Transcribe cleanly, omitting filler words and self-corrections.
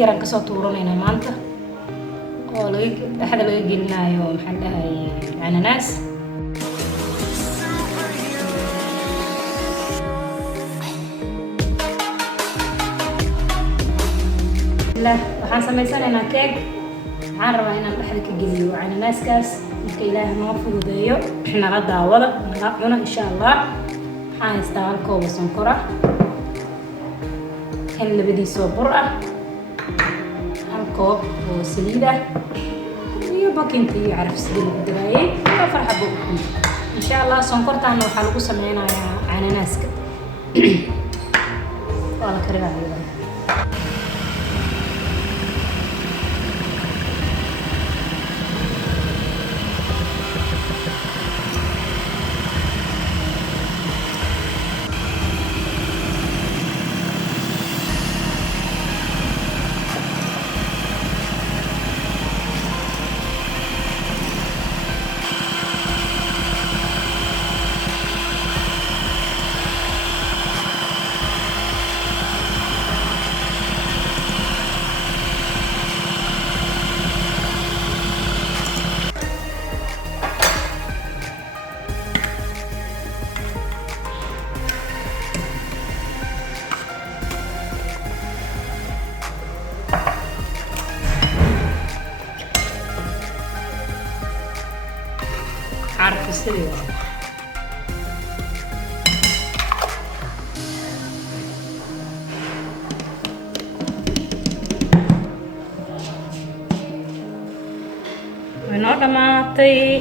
yaraan kasoo tuuranayna maanta oo dhexda laga gelinayo maxaan dhahay cananaas waxaan samaysanaynaa keeg waxaan rabaa inaan dhexda ka geliyo cananaaskaas marka ilaahay noo fududeeyo nala daawada nala cuna insha allah waxaan haystaa hal koob oo sonkor ah kan labadiisoo bur ah hal koob oo saliid ah iyo bakinka iyo caraf saliid lagu daraayay afar xabo ukun insha allah sonkortaana waxaa lagu sameynayaa cananaaska waa la karinayaa عارف السري ونوع دماطي